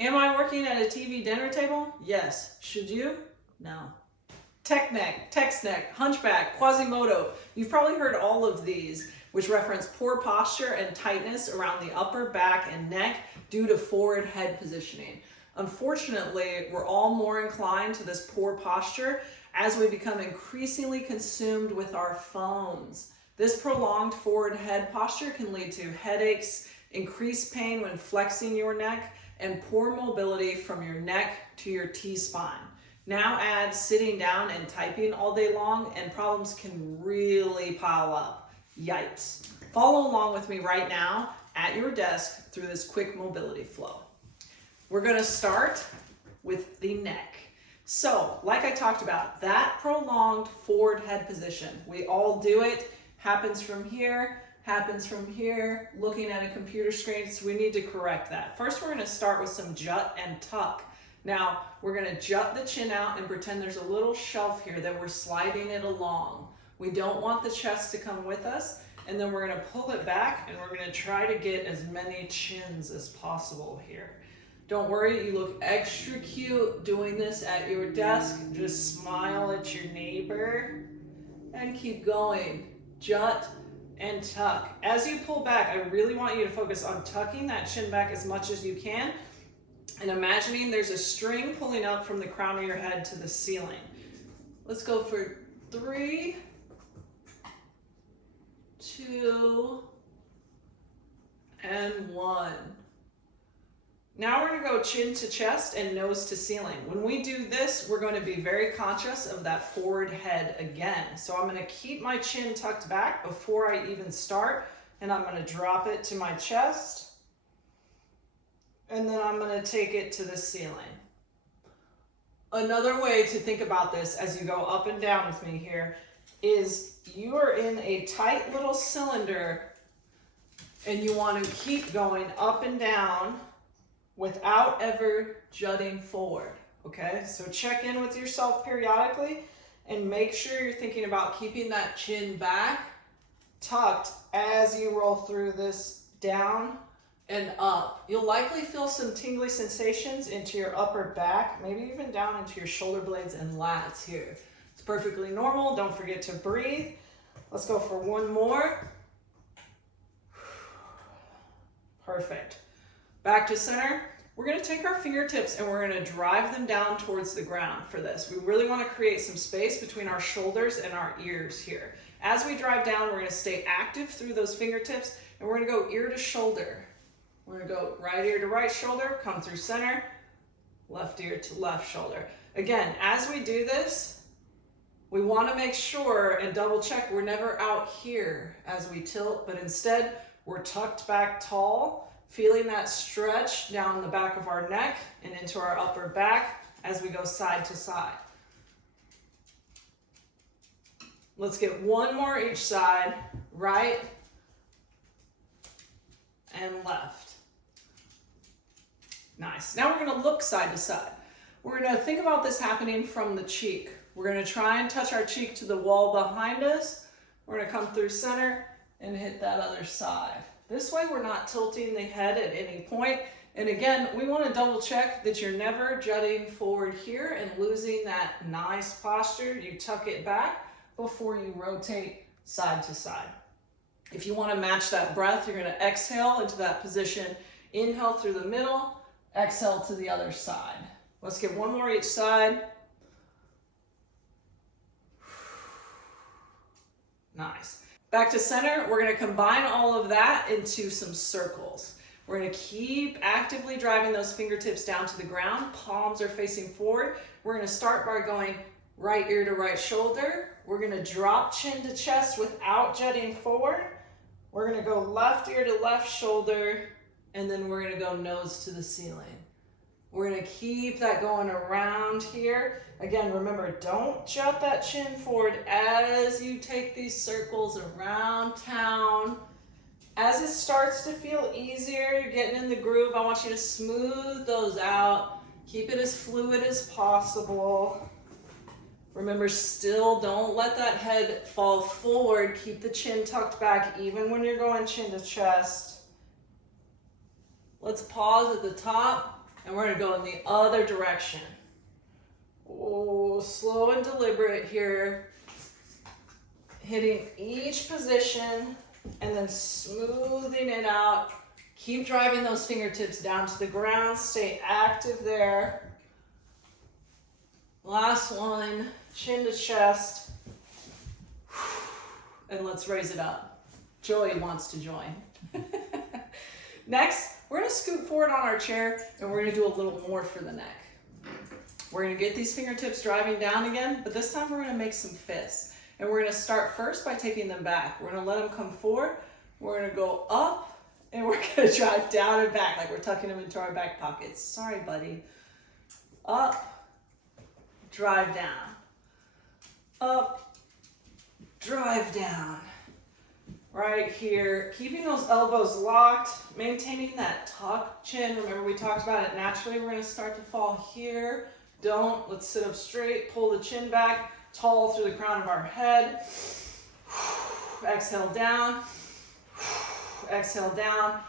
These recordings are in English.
Am I working at a TV dinner table? Yes. Should you? No. Tech neck, text neck, hunchback, Quasimodo. You've probably heard all of these, which reference poor posture and tightness around the upper back and neck due to forward head positioning. Unfortunately, we're all more inclined to this poor posture as we become increasingly consumed with our phones. This prolonged forward head posture can lead to headaches, increased pain when flexing your neck, and poor mobility from your neck to your T-spine. Now add sitting down and typing all day long, and problems can really pile up. Yikes. Follow along with me right now at your desk through this quick mobility flow. We're going to start with the neck. So, like I talked about, that prolonged forward head position, we all do it, happens from here, looking at a computer screen, so we need to correct that. First, we're going to start with some jut and tuck. Now, we're going to jut the chin out and pretend there's a little shelf here that we're sliding it along. We don't want the chest to come with us, and then we're going to pull it back, and we're going to try to get as many chins as possible here. Don't worry, you look extra cute doing this at your desk. Just smile at your neighbor and keep going. Jut and tuck. As you pull back, I really want you to focus on tucking that chin back as much as you can and imagining there's a string pulling up from the crown of your head to the ceiling. Let's go for 3, 2, and 1. Now we're going to go chin to chest and nose to ceiling. When we do this, we're going to be very conscious of that forward head again. So I'm going to keep my chin tucked back before I even start, and I'm going to drop it to my chest, and then I'm going to take it to the ceiling. Another way to think about this as you go up and down with me here is you are in a tight little cylinder, and you want to keep going up and down without ever jutting forward, okay? So check in with yourself periodically and make sure you're thinking about keeping that chin back, tucked as you roll through this down and up. You'll likely feel some tingly sensations into your upper back, maybe even down into your shoulder blades and lats here. It's perfectly normal. Don't forget to breathe. Let's go for one more. Perfect. Back to center. We're going to take our fingertips and we're going to drive them down towards the ground for this. We really want to create some space between our shoulders and our ears here. As we drive down, we're going to stay active through those fingertips, and we're going to go ear to shoulder. We're going to go right ear to right shoulder, come through center, left ear to left shoulder. Again, as we do this, we want to make sure and double check we're never out here as we tilt, but instead we're tucked back tall, feeling that stretch down the back of our neck and into our upper back as we go side to side. Let's get one more each side, right and left. Nice. Now we're going to look side to side. We're going to think about this happening from the cheek. We're going to try and touch our cheek to the wall behind us. We're going to come through center and hit that other side. This way we're not tilting the head at any point. And again, we want to double check that you're never jutting forward here and losing that nice posture. You tuck it back before you rotate side to side. If you want to match that breath, you're going to exhale into that position. Inhale through the middle, exhale to the other side. Let's get one more each side. Nice. Back to center, we're going to combine all of that into some circles. We're going to keep actively driving those fingertips down to the ground. Palms are facing forward. We're going to start by going right ear to right shoulder. We're going to drop chin to chest without jutting forward. We're going to go left ear to left shoulder, and then we're going to go nose to the ceiling. We're going to keep that going around here. Again, remember, don't jut that chin forward as you take these circles around town. As it starts to feel easier, you're getting in the groove, I want you to smooth those out. Keep it as fluid as possible. Remember, still don't let that head fall forward. Keep the chin tucked back even when you're going chin to chest. Let's pause at the top. And we're gonna go in the other direction. Oh, slow and deliberate here. Hitting each position and then smoothing it out. Keep driving those fingertips down to the ground. Stay active there. Last one, chin to chest. And let's raise it up. Joey wants to join. Next, we're gonna scoot forward on our chair and we're gonna do a little more for the neck. We're gonna get these fingertips driving down again, but this time we're gonna make some fists. And we're gonna start first by taking them back. We're gonna let them come forward. We're gonna go up and we're gonna drive down and back like we're tucking them into our back pockets. Sorry, buddy. Up, drive down. Up, drive down. Right here, keeping those elbows locked, maintaining that tuck chin. Remember we talked about it naturally. We're gonna start to fall here. Don't, let's sit up straight, pull the chin back, tall through the crown of our head. Exhale down, exhale down.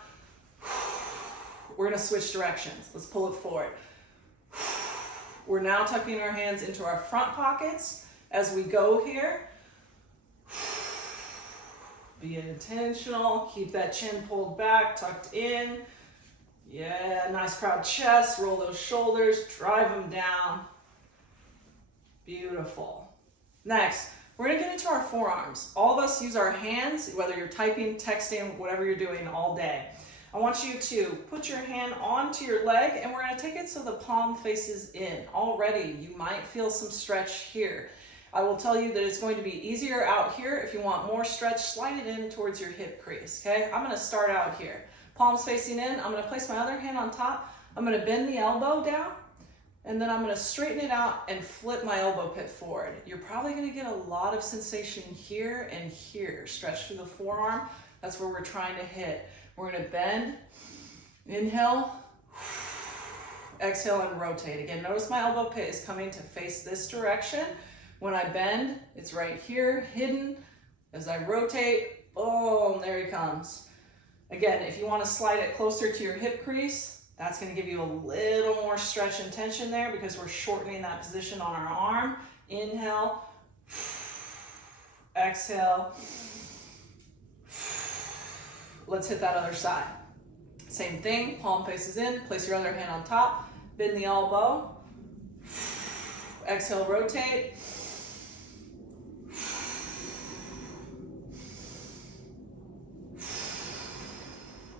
We're gonna switch directions. Let's pull it forward. We're now tucking our hands into our front pockets as we go here. Be intentional, keep that chin pulled back, tucked in. Yeah, nice proud chest, roll those shoulders, drive them down. Beautiful. Next, we're gonna get into our forearms. All of us use our hands, whether you're typing, texting, whatever you're doing all day. I want you to put your hand onto your leg and we're gonna take it so the palm faces in. Already, you might feel some stretch here. I will tell you that it's going to be easier out here. If you want more stretch, slide it in towards your hip crease, okay? I'm gonna start out here. Palms facing in, I'm gonna place my other hand on top. I'm gonna bend the elbow down, and then I'm gonna straighten it out and flip my elbow pit forward. You're probably gonna get a lot of sensation here and here. Stretch through the forearm, that's where we're trying to hit. We're gonna bend, inhale, exhale and rotate. Again, notice my elbow pit is coming to face this direction. When I bend, it's right here, hidden. As I rotate, boom, there he comes. Again, if you want to slide it closer to your hip crease, that's going to give you a little more stretch and tension there because we're shortening that position on our arm. Inhale, exhale. Let's hit that other side. Same thing, palm faces in, place your other hand on top, bend the elbow. Exhale, rotate.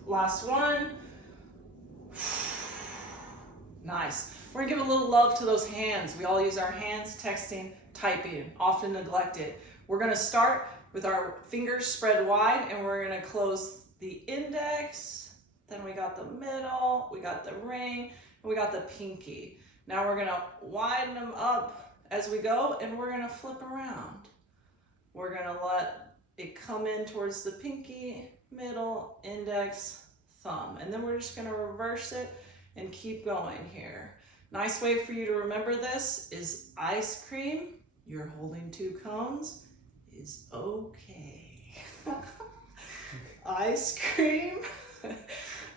Last one. Nice. We're gonna give a little love to those hands. We all use our hands, texting, typing, often neglected. We're gonna start with our fingers spread wide and we're gonna close the index, then we got the middle, we got the ring, and we got the pinky. Now we're gonna widen them up as we go and we're gonna flip around. We're gonna let it come in towards the pinky, middle, index, thumb. And then we're just gonna reverse it and keep going here. Nice way for you to remember this is ice cream. You're holding 2 cones is okay. Ice cream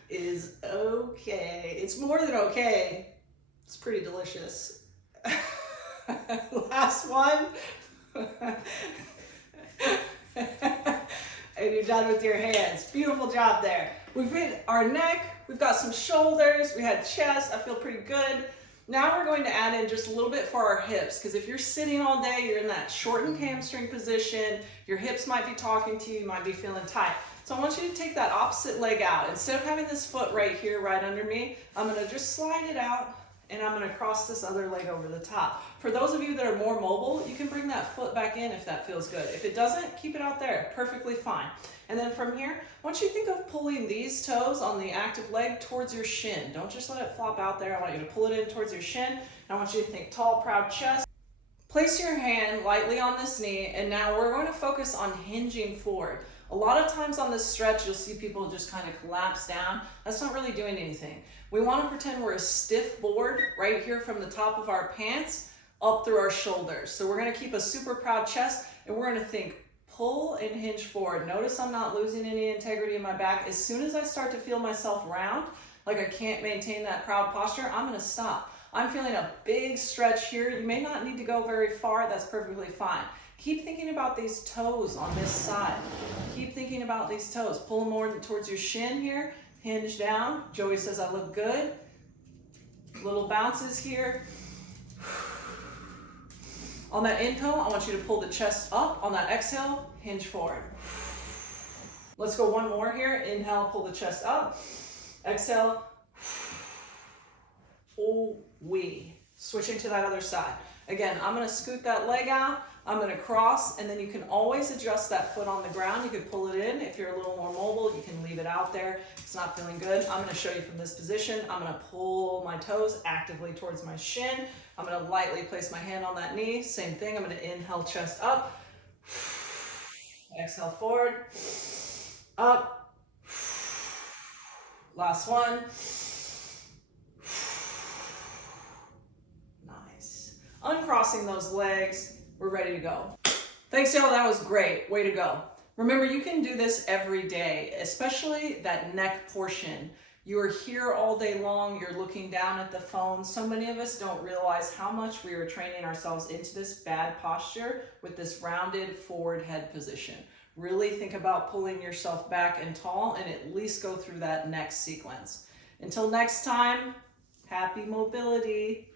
is okay. It's more than okay. It's pretty delicious. Last one. And you're done with your hands. Beautiful job there. We've hit our neck, we've got some shoulders, we had chest, I feel pretty good. Now we're going to add in just a little bit for our hips, because if you're sitting all day, you're in that shortened hamstring position, your hips might be talking to you, you might be feeling tight. So I want you to take that opposite leg out. Instead of having this foot right here, right under me, I'm gonna just slide it out and I'm gonna cross this other leg over the top. For those of you that are more mobile, you can bring that foot back in if that feels good. If it doesn't, keep it out there, perfectly fine. And then from here, I want you to think of pulling these toes on the active leg towards your shin. Don't just let it flop out there. I want you to pull it in towards your shin. I want you to think tall, proud chest. Place your hand lightly on this knee, and now we're going to focus on hinging forward. A lot of times on this stretch, you'll see people just kind of collapse down. That's not really doing anything. We want to pretend we're a stiff board right here from the top of our pants up through our shoulders. So we're going to keep a super proud chest, and we're going to think pull and hinge forward. Notice I'm not losing any integrity in my back. As soon as I start to feel myself round, like I can't maintain that proud posture, I'm gonna stop. I'm feeling a big stretch here. You may not need to go very far, that's perfectly fine. Keep thinking about these toes on this side. Keep thinking about these toes. Pull them more towards your shin here, hinge down. Joey says I look good. Little bounces here. On that inhale, I want you to pull the chest up. On that exhale, hinge forward. Let's go one more here. Inhale, pull the chest up. Exhale. Oh-wee. Switching to that other side. Again, I'm gonna scoot that leg out. I'm gonna cross, and then you can always adjust that foot on the ground. You could pull it in. If you're a little more mobile, you can leave it out there. If it's not feeling good, I'm gonna show you from this position. I'm gonna pull my toes actively towards my shin. I'm gonna lightly place my hand on that knee. Same thing, I'm gonna inhale, chest up. Exhale, forward. Up. Last one. Nice. Uncrossing those legs. We're ready to go. Thanks, y'all. That was great. Way to go. Remember, you can do this every day, especially that neck portion. You are here all day long. You're looking down at the phone. So many of us don't realize how much we are training ourselves into this bad posture with this rounded forward head position. Really think about pulling yourself back and tall and at least go through that next sequence. Until next time, happy mobility.